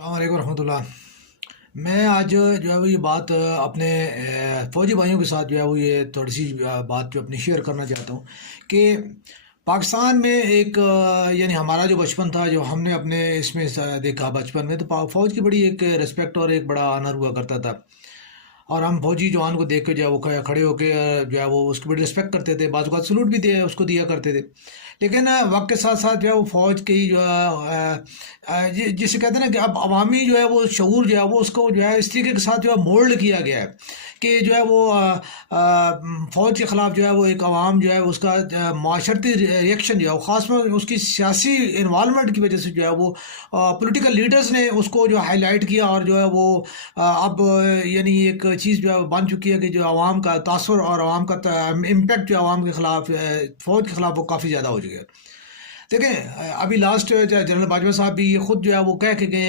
السلام علیکم ورحمۃ اللہ۔ میں آج جو ہے وہ یہ بات اپنے فوجی بھائیوں کے ساتھ جو ہے وہ یہ تھوڑی سی بات جو اپنی شیئر کرنا چاہتا ہوں کہ پاکستان میں ایک یعنی ہمارا جو بچپن تھا، جو ہم نے اپنے اس میں دیکھا بچپن میں، تو فوج کی بڑی ایک رسپیکٹ اور ایک بڑا آنر ہوا کرتا تھا، اور ہم فوجی جوان کو دیکھ کے جو ہے وہ کھڑے ہو کے جو ہے وہ اس کی بڑی رسپیکٹ کرتے تھے، بعض اوقات سلوٹ بھی اس کو دیا کرتے تھے۔ لیکن وقت کے ساتھ ساتھ جو ہے وہ فوج کی جو ہے جسے کہتے ہیں نا کہ اب عوامی جو ہے وہ شعور جو ہے وہ اس کو جو ہے اس طریقے کے ساتھ جو ہے مولڈ کیا گیا ہے کہ جو ہے وہ فوج کے خلاف جو ہے وہ ایک عوام جو ہے اس کا معاشرتی ریئیکشن جو ہے وہ خاص طور اس کی سیاسی انوالومنٹ کی وجہ سے جو ہے وہ پولیٹیکل لیڈرز نے اس کو جو ہائی لائٹ کیا، اور جو ہے وہ اب یعنی ایک چیز جو ہے بن چکی ہے کہ جو عوام کا تاثر اور عوام کا امپیکٹ جو عوام کے خلاف فوج کے خلاف وہ کافی زیادہ ہو چکا ہے۔ دیکھیں ابھی لاسٹ جنرل باجوہ صاحب بھی یہ خود جو ہے وہ کہہ کے گئے